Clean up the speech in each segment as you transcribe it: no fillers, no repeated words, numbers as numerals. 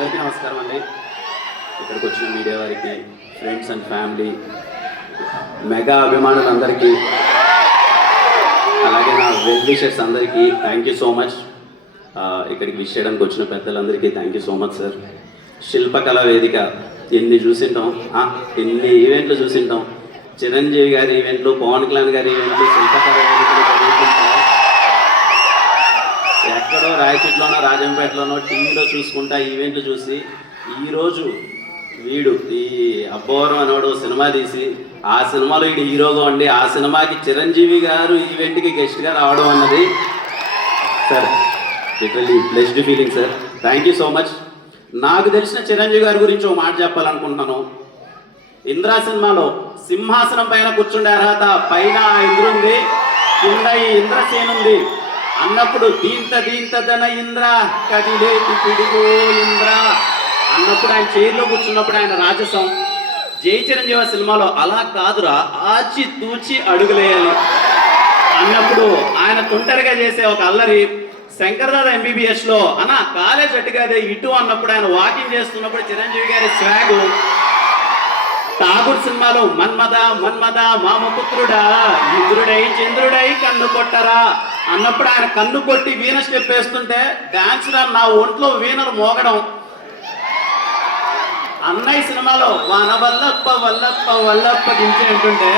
అందరికీ నమస్కారం అండి. ఇక్కడికి వచ్చిన మీడియా వారికి, ఫ్రెండ్స్ అండ్ ఫ్యామిలీ, మెగా అభిమానులందరికీ, అలాగే నా వెల్ విషర్స్ అందరికీ థ్యాంక్ యూ సో మచ్. ఇక్కడికి విష్ చేయడానికి వచ్చిన పెద్దలందరికీ thank you so much sir. శిల్పకళా వేదిక ఎన్ని చూసింటాం, ఎన్ని ఈవెంట్లు చూసింటాం. చిరంజీవి గారి ఈవెంట్లు, పవన్ కళ్యాణ్ గారి ఈవెంట్లు, శిల్పకళా వేదికలు జరుగుతుంటాం. ఎక్కడో రాయచోట్లోనో రాజంపేటలోనో టీవీలో చూసుకుంటా ఈవెంట్లు చూసి, ఈరోజు వీడు ఈ అబ్బోరం అనేవాడు సినిమా తీసి ఆ సినిమాలో వీడు హీరోగా ఉండి ఆ సినిమాకి చిరంజీవి గారు ఈవెంట్కి గెస్ట్గా రావడం అన్నది sir literally blessed feeling sir. Thank you so much. నాకు తెలిసిన చిరంజీవి గారి గురించి ఒక మాట చెప్పాలనుకుంటున్నాను. ఇంద్రా సినిమాలో సింహాసనం పైన కూర్చుండే అర్హత పైన ఇంద్రుంది, కింద ఈ ఇంద్రసేన ఉంది అన్నప్పుడు దీంతదన ఇంద్ర కదిలేటి పిడుగు ఇంద్ర అన్నప్పుడు ఆయన చైర్లో కూర్చున్నప్పుడు ఆయన రాజసం. జై చిరంజీవి సినిమాలో అలా కాదురా ఆచి తూచి అడుగులేయాలి అన్నప్పుడు ఆయన తుంటరిగా చేసే ఒక అల్లరి. శంకర్దాద ఎంబీబీఎస్లో అన్న కాలేజ్ అట్టుగాదే ఇటు అన్నప్పుడు ఆయన వాకింగ్ చేస్తున్నప్పుడు చిరంజీవి గారి స్వాగు. ఠాగూర్ సినిమాలో మన్మద మన్మద మామపుత్రుడా ఇంద్రుడై చంద్రుడై కన్ను కొట్టరా అన్నప్పుడు ఆయన కన్ను కొట్టి వీణ స్టెప్ వేస్తుంటే డాన్స్ నా ఒంట్లో వీణలు మోగడం. అన్నయ్య సినిమాలో వాన వల్లప్ప వల్లప్ప వల్లప్ప దించి అంటుంటే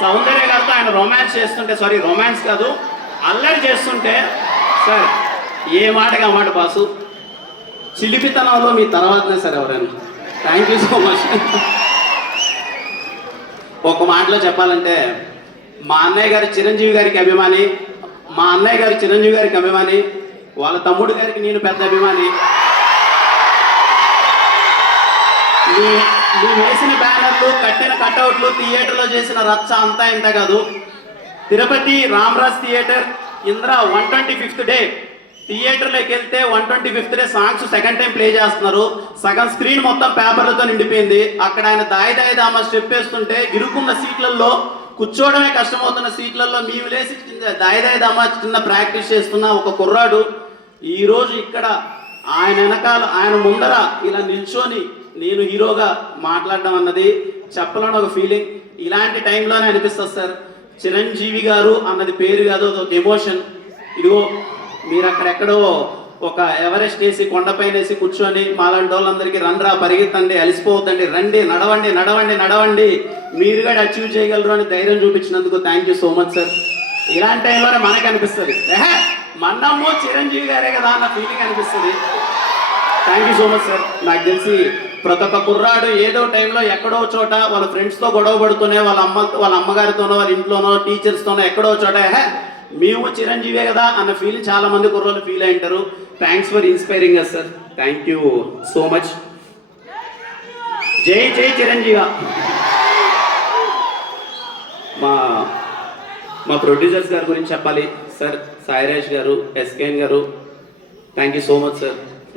సౌందర్య గారితో ఆయన రొమాన్స్ చేస్తుంటే, సారీ రొమాన్స్ కాదు అల్లరి చేస్తుంటే, సార్ ఏ మాటగా మాట బాసు చిలిపితనంలో మీ తర్వాతనే సార్ ఎవరైనా. Thank you so much. ఒక మాటలో చెప్పాలంటే మా అన్నయ్య గారు చిరంజీవి గారికి అభిమాని, మా అన్నయ్య గారు చిరంజీవి గారికి అభిమాని, వాళ్ళ తమ్ముడు గారికి నేను పెద్ద అభిమాని. నువ్వు వేసిన బ్యానర్లు, కట్టిన కట్అవుట్లు, థియేటర్లో చేసిన రచ్చ అంతా ఇంత కాదు. Tirupati Ramaraj theatre Indra 125th day థియేటర్లోకి వెళ్తే 125th day songs second time play చేస్తున్నారు. సగం స్క్రీన్ మొత్తం పేపర్లతో నిండిపోయింది. అక్కడ ఆయన దాయి దామ స్టెప్ వేస్తుంటే ఇరుకున్న సీట్లలో కూర్చోవడమే కష్టమవుతున్న సీట్లలో మేము లేసి దాయి దామ చిన్న ప్రాక్టీస్ చేస్తున్న ఒక కుర్రాడు ఈరోజు ఇక్కడ ఆయన వెనకాల ఆయన ముందర ఇలా నిల్చొని నేను హీరోగా మాట్లాడడం అన్నది చెప్పలేని ఒక ఫీలింగ్. ఇలాంటి టైంలోనే అనిపిస్తుంది సార్. చిరంజీవి గారు అన్నది పేరు కాదు, ఒక ఎమోషన్. ఇదిగో మీరు అక్కడెక్కడో ఒక ఎవరెస్ట్ వేసి కొండపైన వేసి కూర్చొని మాలాంటి వాళ్ళందరికీ రండ్రా పరిగెత్తండి అలసిపోవద్దండి రండి నడవండి నడవండి నడవండి మీరు కూడా అచీవ్ చేయగలరు అని ధైర్యం చూపించినందుకు thank you so much sir. ఇలాంటి టైంలోనే మనకు అనిపిస్తుంది మన్నమ్ము చిరంజీవి గారే కదా అన్న ఫీలింగ్ అనిపిస్తుంది. Thank you so much sir. నాకు తెలిసి ప్రతి ఒక్క కుర్రాడు ఏదో టైంలో ఎక్కడో చోట వాళ్ళ ఫ్రెండ్స్తో గొడవ పడుతూనే వాళ్ళ అమ్మగారితోనో వాళ్ళ ఇంట్లోనో టీచర్స్తోనో ఎక్కడో చోట మేము చిరంజీవే కదా అన్న ఫీలింగ్ చాలా మంది కుర్రోళ్ళు ఫీల్ అయింటారు. Thanks for inspiring us sir. Thank you so much. జై జై చిరంజీవి. మా ప్రొడ్యూసర్స్ గారి గురించి చెప్పాలి సార్. సాయిరాజ్ గారు, ఎస్కేఎన్ గారు, thank you so much sir.